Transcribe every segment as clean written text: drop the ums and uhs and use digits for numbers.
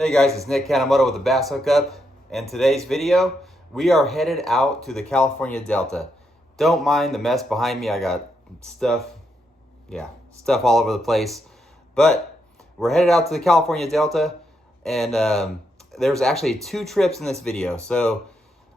Hey guys, it's Nick Kanemoto with the Bass Hookup, and today's video, we are headed out to the California Delta. Don't mind the mess behind me. I got stuff all over the place, but we're headed out to the California Delta, and there's actually 2 trips in this video. So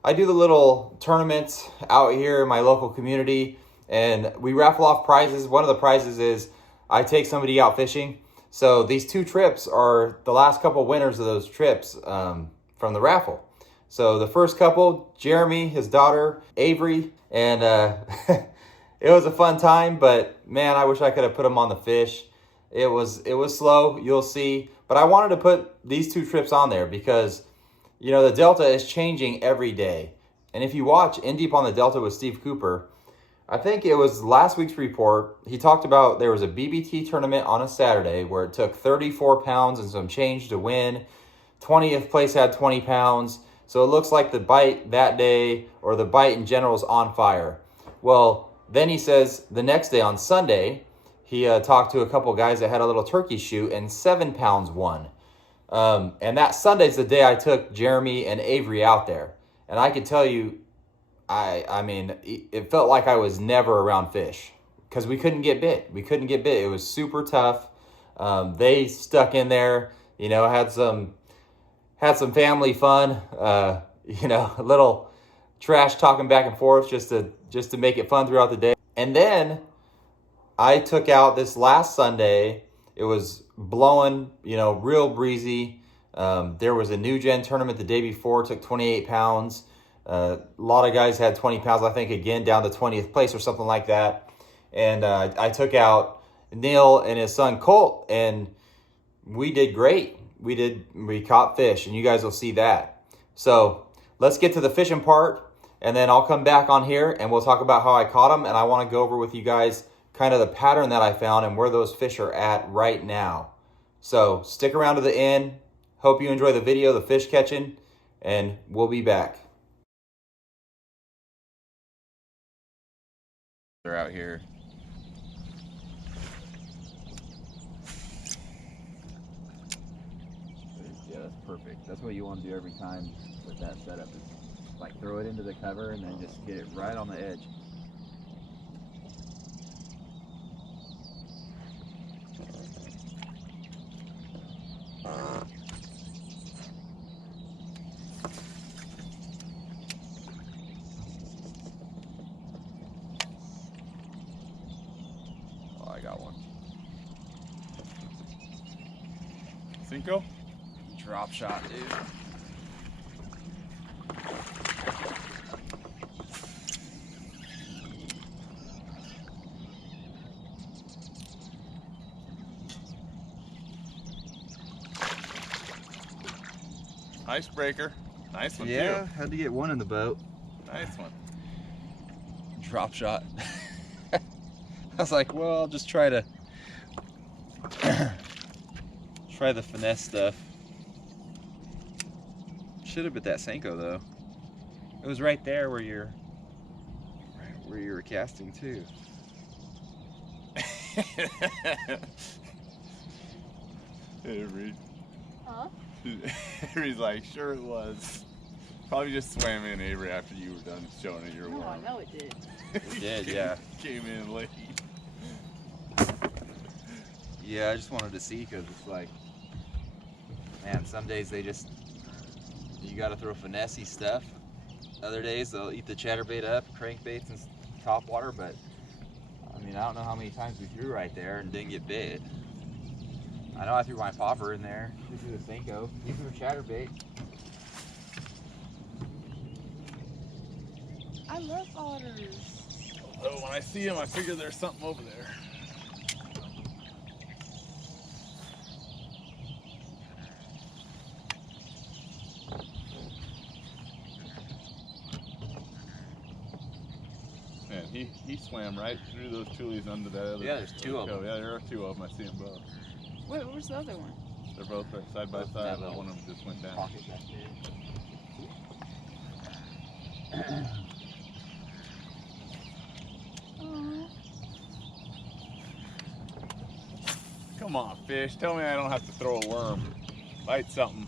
I do the little tournaments out here in my local community, and we raffle off prizes. One of the prizes is I take somebody out fishing. So these 2 trips are the last couple winners of those trips from the raffle. So the first couple, Jeremy, his daughter, Avery, and it was a fun time, but man, I wish I could have put them on the fish. It was slow, you'll see. But I wanted to put these 2 trips on there because, you know, the Delta is changing every day. And if you watch In Deep on the Delta with Steve Cooper, I think it was last week's report, he talked about there was a BBT tournament on a Saturday where it took 34 pounds and some change to win. 20th place had 20 pounds. So it looks like the bite that day, or the bite in general, is on fire. Well, then he says the next day on Sunday, he talked to a couple guys that had a little turkey shoot and 7 pounds won. And that Sunday's the day I took Jeremy and Avery out there. And I could tell you, I mean, it felt like I was never around fish because we couldn't get bit. It was super tough. They stuck in there, you know, had some family fun, you know, a little trash talking back and forth just to make it fun throughout the day. And then I took out this last Sunday. It was blowing, you know, real breezy. There was a new gen tournament the day before, took 28 pounds. A lot of guys had 20 pounds, I think, again, down to 20th place or something like that. And I took out Neil and his son Colt, and we did great. We caught fish, and you guys will see that. So let's get to the fishing part, and then I'll come back on here, and we'll talk about how I caught them, and I want to go over with you guys kind of the pattern that I found and where those fish are at right now. So stick around to the end. Hope you enjoy the video, the fish catching, and we'll be back. They're out here. Yeah, that's perfect. That's what you want to do every time with that setup, is like throw it into the cover and then just get it right on the edge. I got one. Cinco? Drop shot, dude. Icebreaker. Nice one, Yeah, too. had to get one in the boat. Nice one. Drop shot. I was like, well, I'll just try to try the finesse stuff. Should have bit that Senko though. It was right there where you were casting too. Avery. Huh? Avery's like, sure it was. Probably just swam in, Avery, after you were done showing it your No, worm. I know it did. It did, yeah. Came in late. Yeah, I just wanted to see because it's like, man, some days you got to throw finessey stuff. Other days they'll eat the chatterbait up, crankbaits and top water, but I mean, I don't know how many times we threw right there and didn't get bit. I know I threw my popper in there. You threw the Senko. You threw a chatterbait. I love otters. So when I see him, I figure there's something over there. Man, he swam right through those tulies under that other. Yeah, there's 2 of them. Yeah, there are 2 of them. I see them both. Where's the other one? They're both right side by Both side, that but little one of them just went down. Pocket back there. Aw. Come on, fish. Tell me I don't have to throw a worm. Bite something.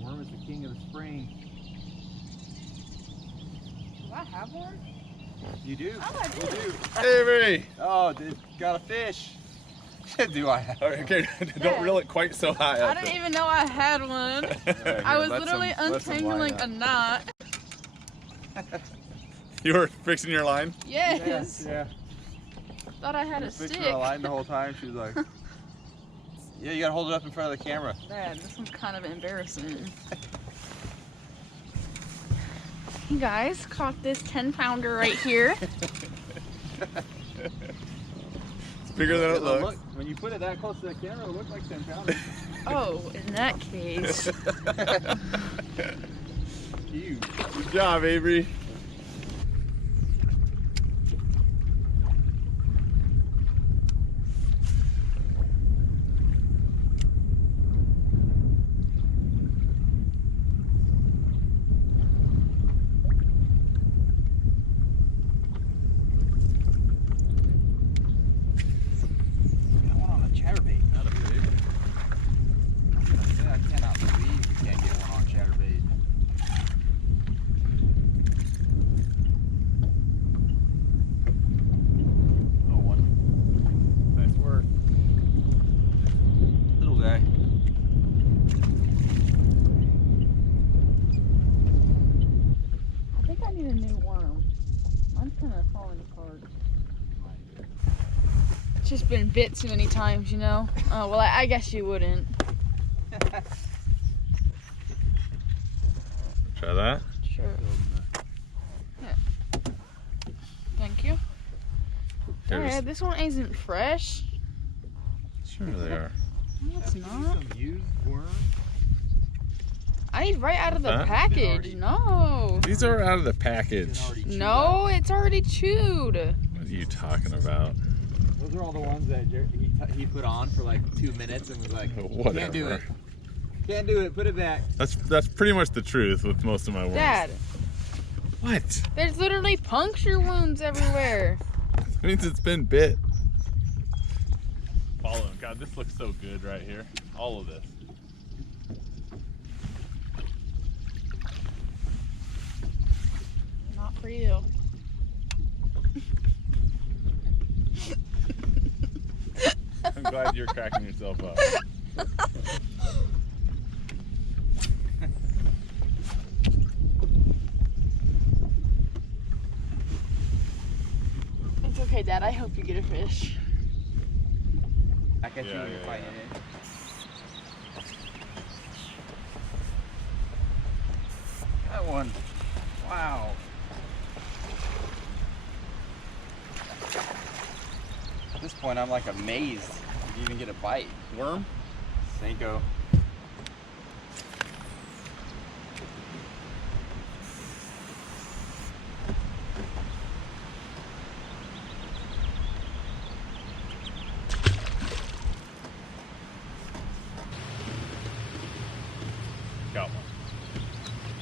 Worm is the king of the spring. Do I have one? You do? Oh, I do. You do. Avery! Oh, dude, got a fish. Do I have? Okay, don't reel it quite so high I up. didn't even know I had one. Here, I was let literally some line untangling up. a knot. You were fixing your line? Yes. Yeah. Thought I had a Fixing stick. her line the whole time. She was like, yeah, you gotta hold it up in front of the camera. Man, this one's kind of embarrassing. You guys caught this 10-pounder right here. It's bigger than it looks. When you put it that close to the camera, it looks like 10 pounders. Oh, in that case. Huge. Good job, Avery. Just been bit too many times, you know. Oh well, I guess you wouldn't. Try that. Sure. Yeah. Thank you. Alright, this one isn't fresh. Sure they are. No, it's not. Some used worm. I need right out of the Huh? package. No. These are out of the package. No, it's already chewed. What are you talking about? Those are all the ones that he put on for like 2 minutes and was like, Whatever. can't do it. Can't do it, put it back. That's pretty much the truth with most of my worms. Dad, What? there's literally puncture wounds everywhere. That means it's been bit. Follow him. God, this looks so good right here. All of this. Not for you. I'm glad you're cracking yourself up. It's okay, Dad. I hope you get a fish. I can see Yeah, when you're yeah, fighting yeah. it. That one. Wow. At this point, I'm like amazed if you even get a bite. Worm? Senko. Got one.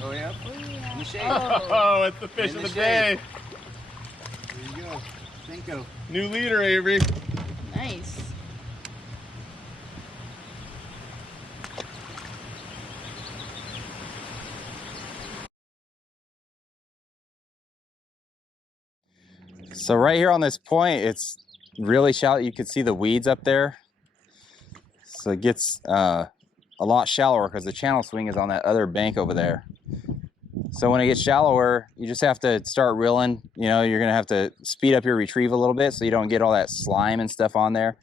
Oh yeah? Oh, yeah. In the shade. Oh, it's the fish In of the the day. There you go. Senko. New leader, Avery. Nice. So right here on this point, it's really shallow. You can see the weeds up there. So it gets a lot shallower because the channel swing is on that other bank over there. So when it gets shallower, you just have to start reeling. You know, you're gonna have to speed up your retrieve a little bit so you don't get all that slime and stuff on there.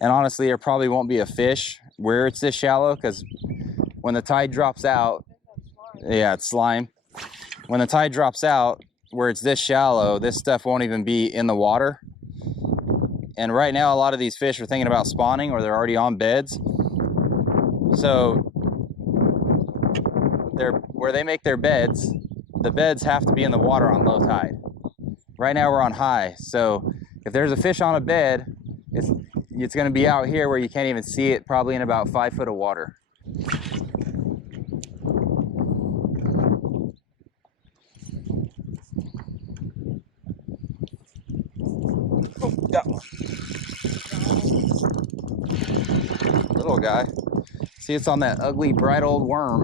And honestly, there probably won't be a fish where it's this shallow because when the tide drops out, yeah, it's slime. When the tide drops out, where it's this shallow, this stuff won't even be in the water. And right now, a lot of these fish are thinking about spawning or they're already on beds. So where they make their beds, the beds have to be in the water on low tide. Right now we're on high. So if there's a fish on a bed, it's gonna be out here where you can't even see it, probably in about 5 foot of water. Got one. Little guy. See, it's on that ugly, bright old worm.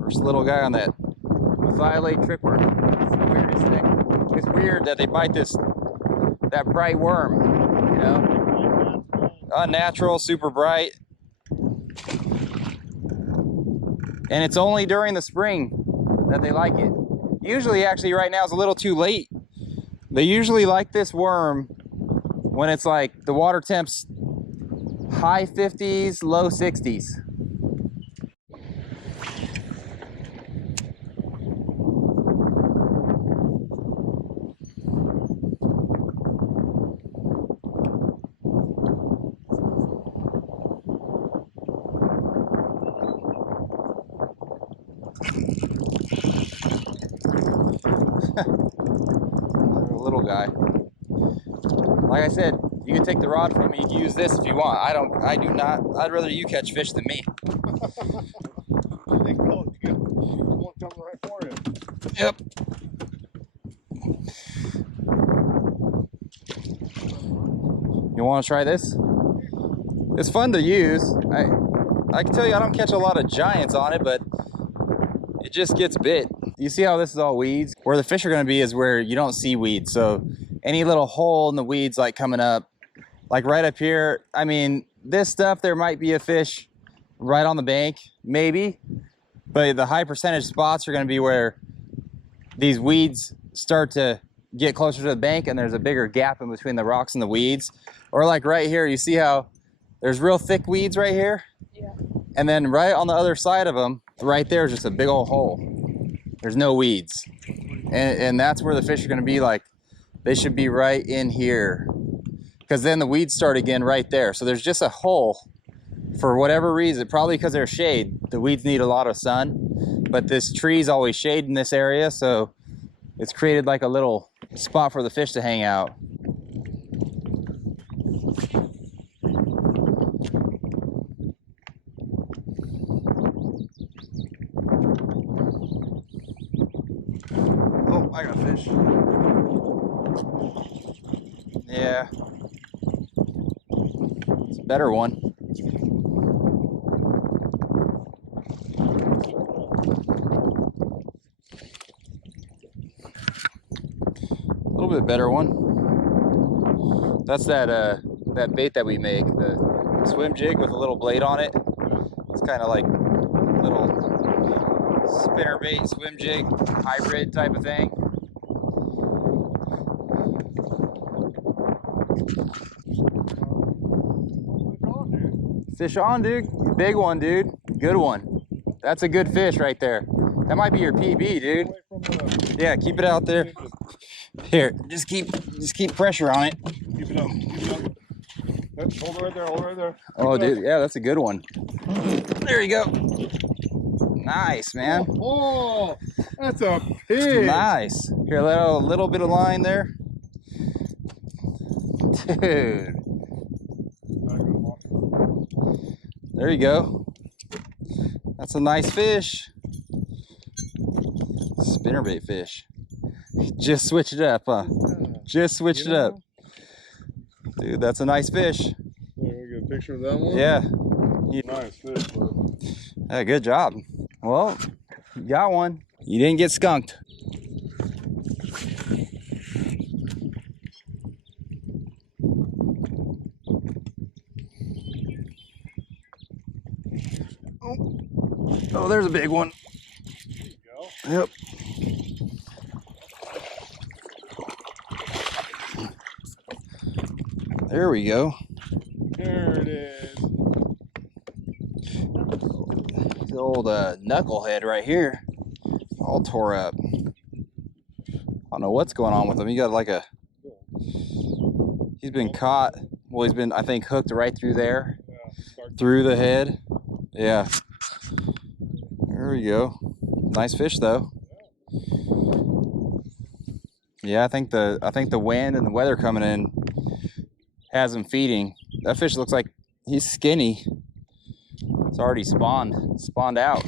First little guy on that methylate tripper. It's the weirdest thing. It's weird that they bite that bright worm, you know? Unnatural, super bright. And it's only during the spring that they like it. Usually, actually, right now is a little too late. They usually like this worm when it's like the water temps high 50s, low 60s. Little guy. Like I said, you can take the rod from me. You can use this if you want. I do not. I'd rather you catch fish than me. They go, you get one coming right for you. Yep. You want to try this? It's fun to use. I can tell you I don't catch a lot of giants on it, but it just gets bit. You see how this is all weeds? Where the fish are going to be is where you don't see weeds. So any little hole in the weeds like coming up, like right up here, I mean, this stuff, there might be a fish right on the bank, maybe. But the high percentage spots are going to be where these weeds start to get closer to the bank and there's a bigger gap in between the rocks and the weeds. Or like right here, you see how there's real thick weeds right here? Yeah. And then right on the other side of them, right there is just a big old hole. There's no weeds. And that's where the fish are gonna be. Like, they should be right in here. Because then the weeds start again right there. So there's just a hole for whatever reason, probably because there's shade. The weeds need a lot of sun, but this tree's always shade in this area. So it's created like a little spot for the fish to hang out. Oh, I got a fish. Yeah. It's a better one. A little bit better one. That's that bait that we make, the swim jig with a little blade on it. It's kind of like little spinner bait, swim jig, hybrid type of thing. Fish on, dude. Big one, dude. Good one. That's a good fish right there. That might be your PB, dude. Yeah, keep it out there. Here, just keep pressure on it. Keep it up. Keep it up. Hold it right there. Hold it right there. Oh, dude, yeah, that's a good one. There you go. Nice, man. Oh, that's a pig. Nice. Here, let out a little bit of line there. Dude. There you go. That's a nice fish. Spinnerbait fish. Just switch it up, huh? Just switch it up. Dude, that's a nice fish. There, we get a picture of that one? Yeah. Nice fish, bro. Yeah, good job. Well, you got one. You didn't get skunked. Oh, there's a big one. There you go. Yep. There we go. There it is. The old knucklehead right here, all tore up. I don't know what's going on with him. He got like he's been caught. Well, he's been, I think, hooked right through there, through the head. Yeah. There we go. Nice fish though. Yeah, I think the wind and the weather coming in has him feeding. That fish looks like he's skinny. It's already spawned out.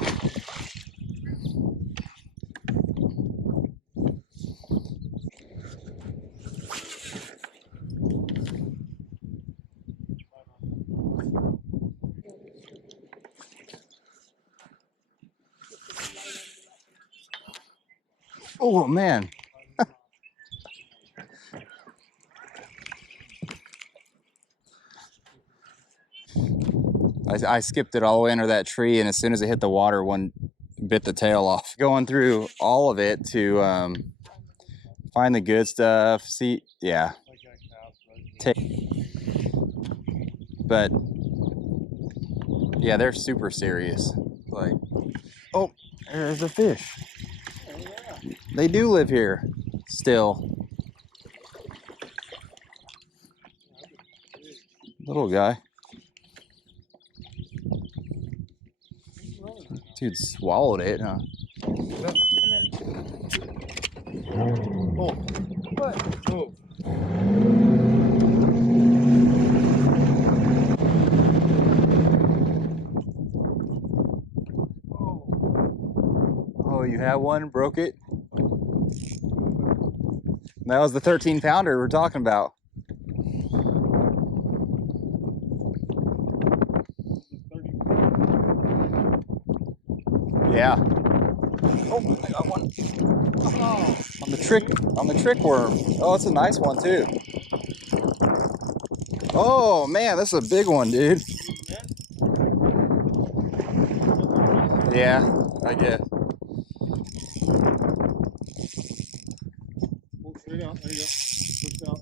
Oh man. I skipped it all the way under that tree, and as soon as it hit the water, one bit the tail off. Going through all of it to find the good stuff. See, yeah. But yeah, they're super serious. Like, oh, there's a fish. They do live here still. Little guy. Dude swallowed it, huh? Oh. What? Oh. Oh, you had one, broke it? That was the 13-pounder we're talking about. Yeah. Oh, I got one. Oh, on the trick worm. Oh, it's a nice one too. Oh man, this is a big one, dude. Yeah, I guess. Straight out. There you go. Push out.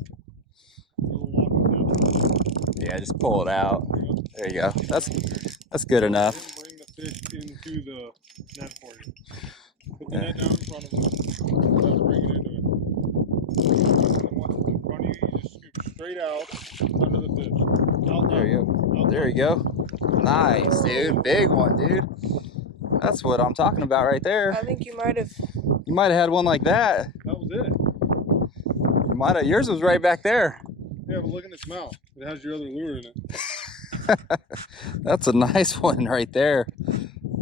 Yeah, just pull it out. There you go. That's good enough. Bring the fish into the net for you. Put the net down in front of them. Bring it into it. And once it's in front of you, you just scoop straight out under the fish. Out There you go. There you go. Nice, dude. Big one, dude. That's what I'm talking about right there. I think you might have. You might have had one like that. That was it. You might have. Yours was right back there. Yeah, but look in its mouth. It has your other lure in it. That's a nice one right there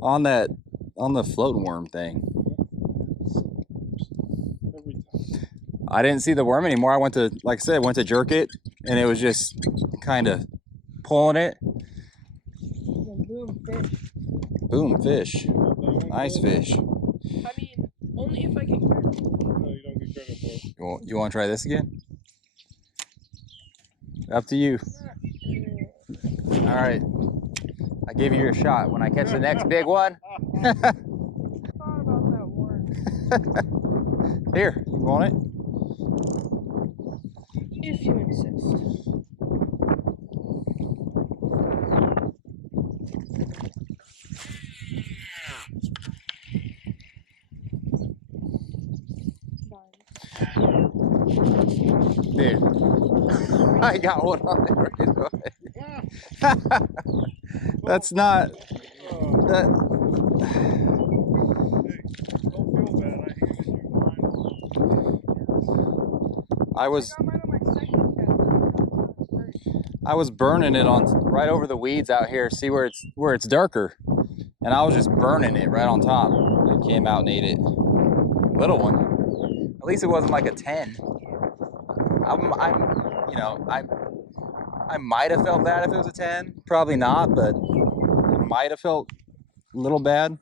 on the floating worm thing. Every time. I didn't see the worm anymore. I went to, like I said, went to jerk it, and it was just kind of pulling it. Boom, fish. Boom, fish. Nice fish. I mean, only if I get credit. No, you don't get credit for it. You want to try this again? Up to you. All right. I give you a shot when I catch the next big one. I thought about that one. Here, you want it? If you insist. Dude, I got one on there right away. That's not that. Don't feel bad. I handed you mine. I was I got mine on my second cast. I was burning it on right over the weeds out here. See where it's darker, and I was just burning it right on top. It came out and ate it. Little one. At least it wasn't like a 10. I might have felt bad if it was a 10. Probably not, but I might have felt a little bad.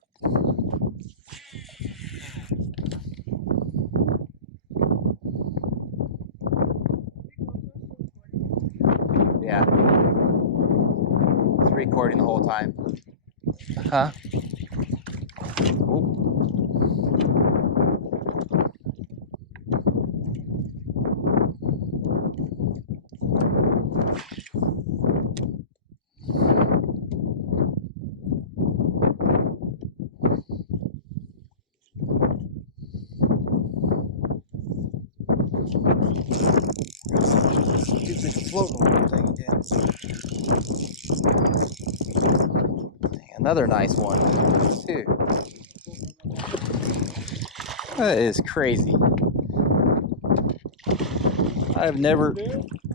Yeah. It's recording the whole time. Huh? Ooh. Another nice one, too. That is crazy. I've never.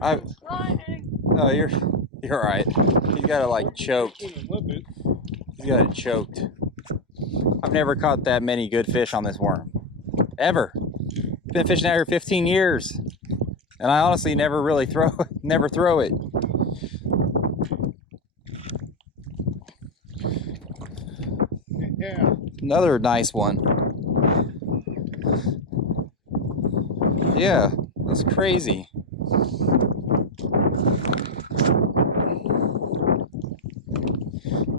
Oh, you're all right. He's got it like choked. He's got it choked. I've never caught that many good fish on this worm, ever. Been fishing out here 15 years, and I honestly never really throw it. Yeah. Another nice one. Yeah, that's crazy.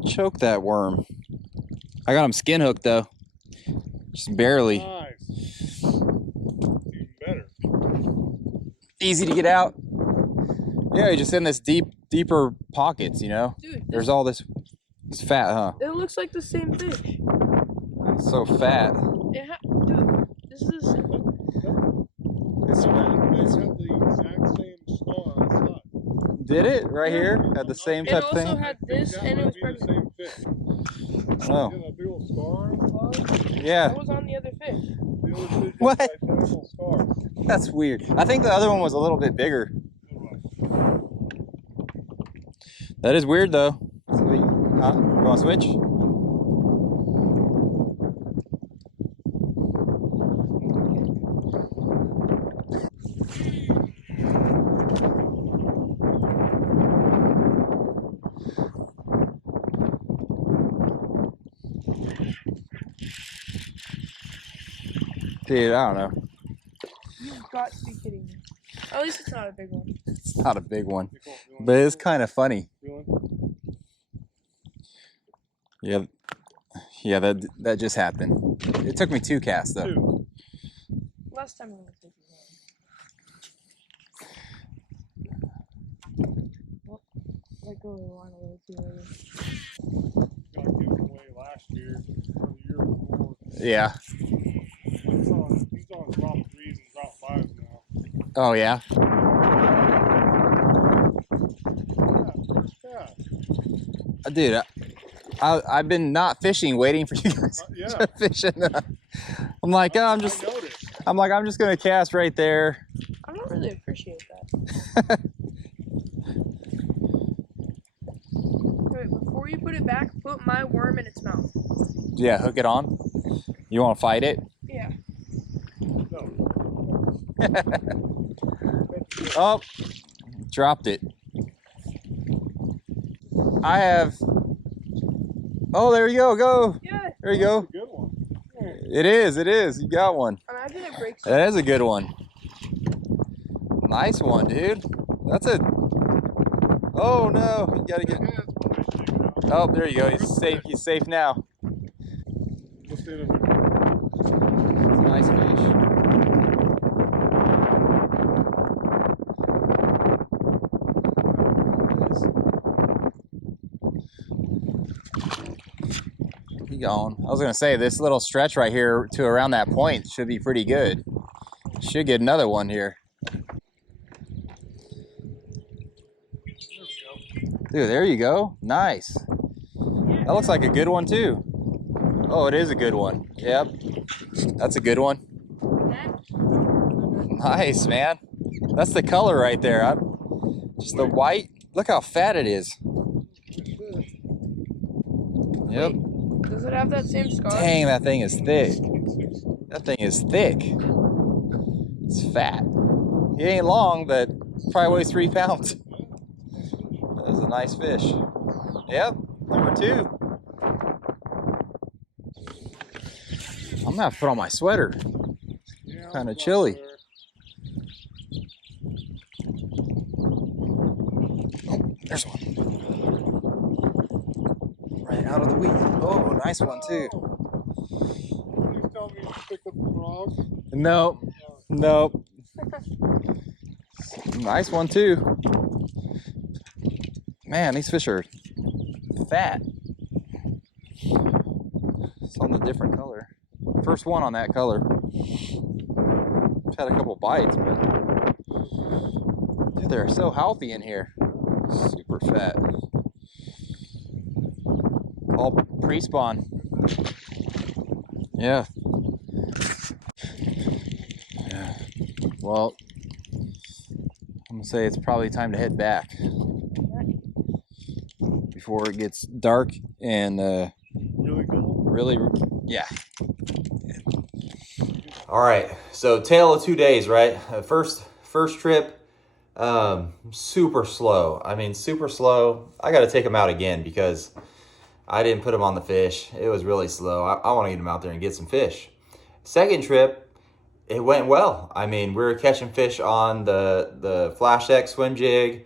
Choke that worm. I got him skin hooked though. Just barely. Nice. Even better. Easy to get out. Yeah, just in this deeper pockets, you know? Dude, There's all this. He's fat, huh? it looks like the same fish. So fat. Dude, this is the same. It's, It's had the exact same scar on the side. did it right here? Had the same type It also thing? had this, That and it might was be the pregnant. same fish. Oh, Yeah, that big old scar on its side. yeah. That was on the other fish. The other fish What? has identical scars. That's weird. I think the other one was a little bit bigger. That is weird though. Sweet. Huh? You want to switch? Dude, I don't know. You've got to be kidding me. At least it's not a big one. It's not a big one, but it's kind of funny. Yeah, yeah, that just happened. It took me 2 casts though. Two. Last time I was taking one. Well, let go of the line a little too early. Got given away last year or the year before. Yeah. He's on drop 3s and drop 5s now. Oh yeah. Yeah. Dude, I've been not fishing, waiting for you guys Yeah. to fish. I'm like, oh, I noticed. I'm just gonna cast right there. I don't really appreciate that. Wait, before you put it back, put my worm in its mouth. Yeah, hook it on. You want to fight it? Yeah. No. Oh, dropped it. I have. Oh, there you go. Go. Yeah. There you go. Good one. It is. It is. You got one. Imagine it breaks. That is a good one. Nice one, dude. That's a. Oh no! You gotta get. Yeah, it's one I should out. Oh, there you go. He's safe. He's safe now. Let's do it. It's a nice fish. Keep going. I was gonna say this little stretch right here to around that point should be pretty good. Should get another one here. Dude, there you go. Nice. That looks like a good one too. Oh, it is a good one. Yep. That's a good one. Nice, man. That's the color right there. Just the white. Look how fat it is. Yep. Does it have that same scar? Dang, that thing is thick. That thing is thick. It's fat. He ain't long, but probably weighs 3 pounds. That was a nice fish. Yep, number 2. I'm gonna have to put on my sweater. Yeah, Kind of chilly. Oh, there's one. Right out of the weed. Oh, nice one too. Please tell me you picked up the frog. Nope. Nope. Nice one too. Man, these fish are fat. It's on the different color. First one on that color. I've had a couple bites, but dude, they're so healthy in here. Super fat. All pre-spawn. Yeah. Yeah. Well, I'm gonna say it's probably time to head back before it gets dark and Really cool. really, yeah. All right, so tale of 2 days, right? First trip, super slow. I mean, super slow. I got to take him out again because I didn't put him on the fish. It was really slow. I want to get him out there and get some fish. Second trip, it went well. I mean, we were catching fish on the Flash X swim jig.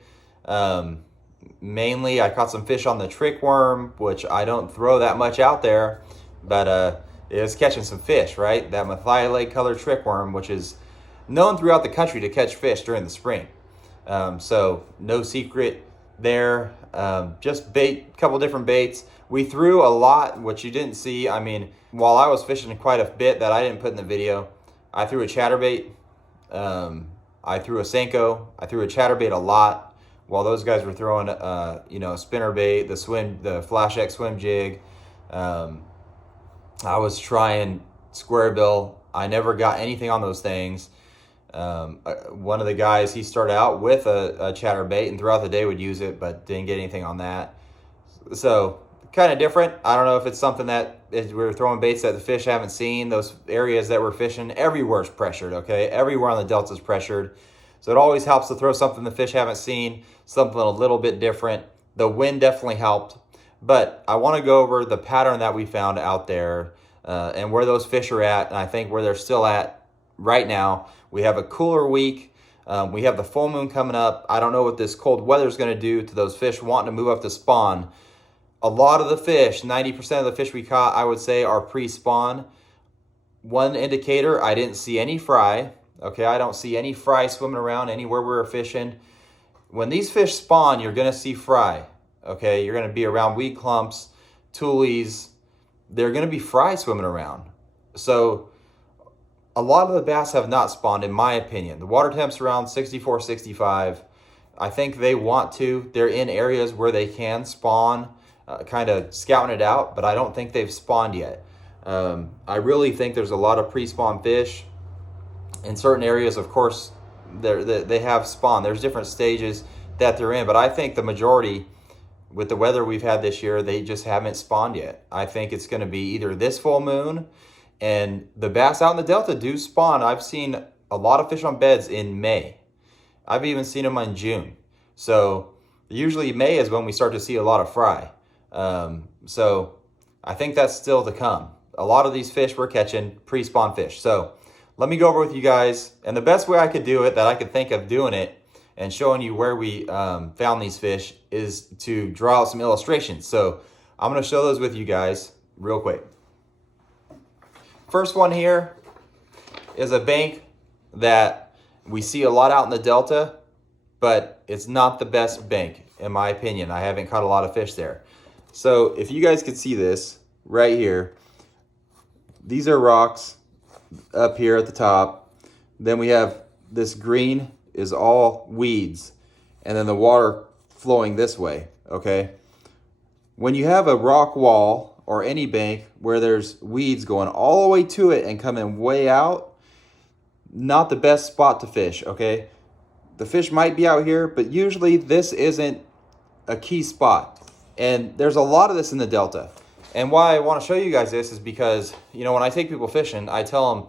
Mainly, I caught some fish on the trick worm, which I don't throw that much out there, but it was catching some fish, right? That methylate colored trick worm, which is known throughout the country to catch fish during the spring. So no secret there. Just bait, couple different baits. We threw a lot, which you didn't see. I mean, while I was fishing quite a bit that I didn't put in the video, I threw a chatterbait. I threw a Senko. I threw a chatterbait a lot while those guys were throwing, spinner bait, the Flash X swim jig. I was trying square bill. I never got anything on those things. One of the guys, he started out with a chatterbait and throughout the day would use it, but didn't get anything on that. So kind of different. I don't know if it's something that we're throwing baits that the fish haven't seen. Those areas that we're fishing, everywhere's pressured, okay? Everywhere on the delta is pressured. So it always helps to throw something the fish haven't seen, something a little bit different. The wind definitely helped. But I want to go over the pattern that we found out there and where those fish are at, and I think where they're still at right now. We have a cooler week. We have the full moon coming up. I don't know what this cold weather is going to do to those fish wanting to move up to spawn. A lot of the fish, 90% of the fish we caught, I would say, are pre-spawn. One indicator, I didn't see any fry. Okay, I don't see any fry swimming around anywhere we were fishing. When these fish spawn, you're going to see fry. Okay, you're going to be around weed clumps, tulies. They're going to be fry swimming around. So a lot of the bass have not spawned, in my opinion. The water temp's around 64, 65. I think they want to. They're in areas where they can spawn, kind of scouting it out, but I don't think they've spawned yet. I really think there's a lot of pre-spawn fish. In certain areas, of course, they have spawned. There's different stages that they're in, but I think the majority, with the weather we've had this year, they just haven't spawned yet. I think it's going to be either this full moon, and the bass out in the delta do spawn. I've seen a lot of fish on beds in May. I've even seen them in June. So usually May is when we start to see a lot of fry. So I think that's still to come. A lot of these fish we're catching pre-spawn fish. So let me go over with you guys. And the best way I could do it, that I could think of doing it and showing you where we found these fish, is to draw out some illustrations. So I'm going to show those with you guys real quick. First one here is a bank that we see a lot out in the delta, but it's not the best bank, in my opinion. I haven't caught a lot of fish there. So if you guys could see this right here, these are rocks up here at the top. Then we have this green is all weeds, and then the water flowing this way, okay? When you have a rock wall or any bank where there's weeds going all the way to it and coming way out, not the best spot to fish, okay? The fish might be out here, but usually this isn't a key spot. And there's a lot of this in the delta. And why I want to show you guys this is because, when I take people fishing, I tell them,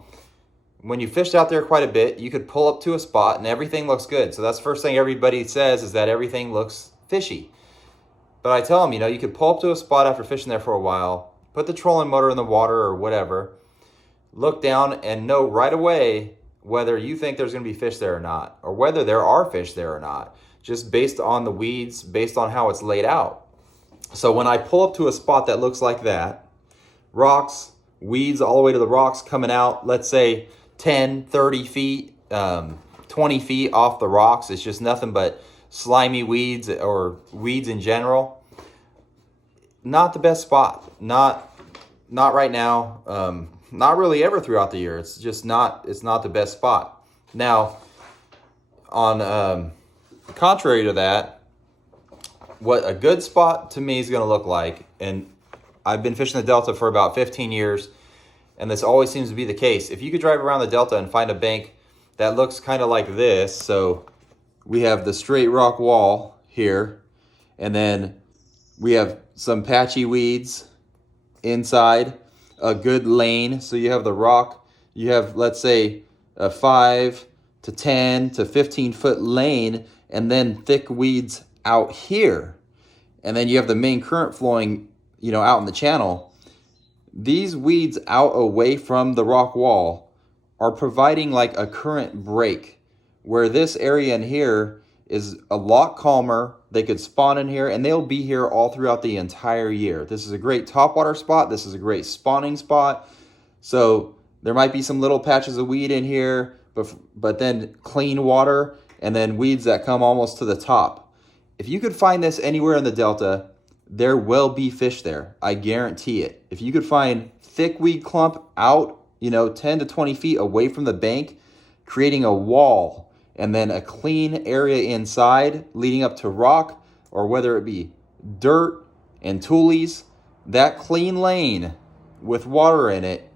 when you fished out there quite a bit, you could pull up to a spot and everything looks good. So that's the first thing everybody says, is that everything looks fishy. But I tell them, you could pull up to a spot after fishing there for a while, put the trolling motor in the water or whatever, look down and know right away whether you think there's going to be fish there or not, or whether there are fish there or not, just based on the weeds, based on how it's laid out. So when I pull up to a spot that looks like that, rocks, weeds all the way to the rocks coming out, let's say 10, 30 feet, 20 feet off the rocks, it's just nothing but slimy weeds or weeds in general. Not the best spot. Not right now. Not really ever throughout the year. It's just not. It's not the best spot. Now, on contrary to that, what a good spot to me is going to look like, and I've been fishing the delta for about 15 years, and this always seems to be the case. If you could drive around the delta and find a bank that looks kind of like this, so we have the straight rock wall here, and then we have some patchy weeds inside, a good lane. So you have the rock, you have, let's say, a 5 to 10 to 15 foot lane, and then thick weeds out here. And then you have the main current flowing, out in the channel. These weeds out away from the rock wall are providing like a current break, where this area in here is a lot calmer. They could spawn in here and they'll be here all throughout the entire year. This is a great topwater spot. This is a great spawning spot. So there might be some little patches of weed in here, but then clean water and then weeds that come almost to the top. If you could find this anywhere in the Delta, there will be fish there. I guarantee it. If you could find thick weed clump out, 10 to 20 feet away from the bank, creating a wall and then a clean area inside leading up to rock, or whether it be dirt and toolies, that clean lane with water in it,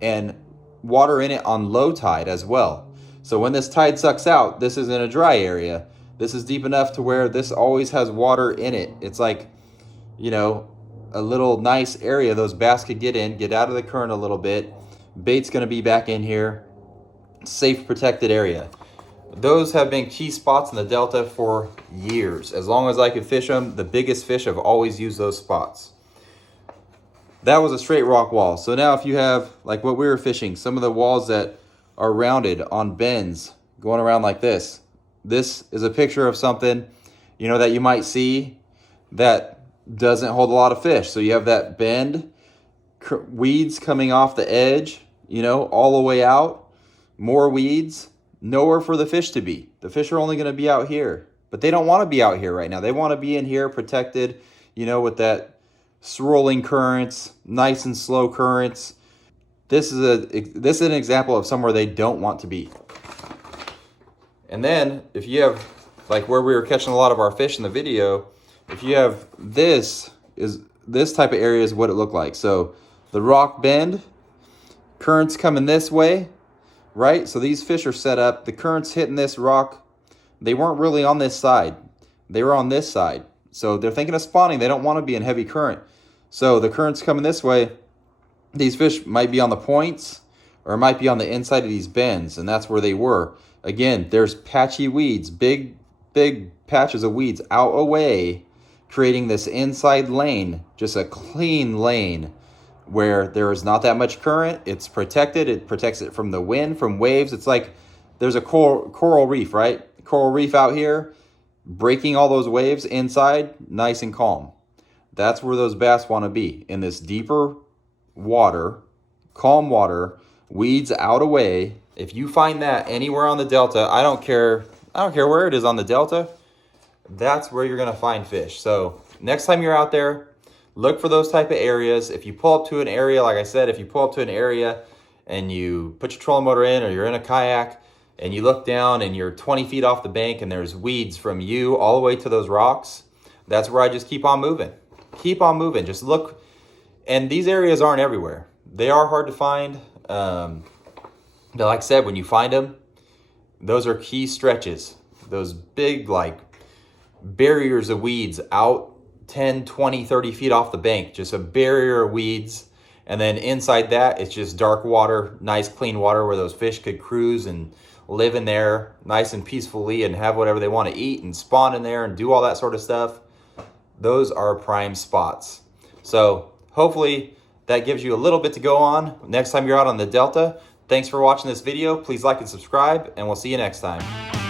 and water in it on low tide as well. So when this tide sucks out, this isn't a dry area. This is deep enough to where this always has water in it. It's like, a little nice area those bass could get in, get out of the current a little bit. Bait's gonna be back in here. Safe, protected area. Those have been key spots in the Delta for years. As long as I could fish them, the biggest fish have always used those spots. That was a straight rock wall. So now if you have, like what we were fishing, some of the walls that are rounded on bends going around like this. This is a picture of something, that you might see that doesn't hold a lot of fish. So you have that bend, weeds coming off the edge, all the way out, more weeds, nowhere for the fish to be. The fish are only going to be out here, but they don't want to be out here right now. They want to be in here protected, with that swirling currents, nice and slow currents. This is an example of somewhere they don't want to be. And then if you have, like where we were catching a lot of our fish in the video, if you have this type of area is what it looked like. So the rock bend, currents coming this way, right? So these fish are set up, the currents hitting this rock. They weren't really on this side. They were on this side. So they're thinking of spawning. They don't want to be in heavy current. So the current's coming this way. These fish might be on the points or it might be on the inside of these bends, and that's where they were. Again, there's patchy weeds, big patches of weeds out away, creating this inside lane, just a clean lane where there is not that much current. It's protected. It protects it from the wind, from waves. It's like there's a coral reef, right? Coral reef out here, breaking all those waves inside, nice and calm. That's where those bass want to be, in this deeper water, calm water, weeds out away. If you find that anywhere on the Delta, I don't care where it is on the Delta, that's where you're going to find fish. So next time you're out there, look for those type of areas. If you pull up to an area, like I said, if you pull up to an area and you put your trolling motor in, or you're in a kayak and you look down and you're 20 feet off the bank and there's weeds from you all the way to those rocks, that's where I just keep on moving. Keep on moving. Just look. And these areas aren't everywhere. They are hard to find. But like I said, when you find them, those are key stretches. Those big, like, barriers of weeds out 10, 20, 30 feet off the bank. Just a barrier of weeds. And then inside that, it's just dark water, nice clean water where those fish could cruise and live in there nice and peacefully and have whatever they want to eat and spawn in there and do all that sort of stuff. Those are prime spots. So hopefully that gives you a little bit to go on next time you're out on the Delta. Thanks for watching this video. Please like and subscribe, and we'll see you next time.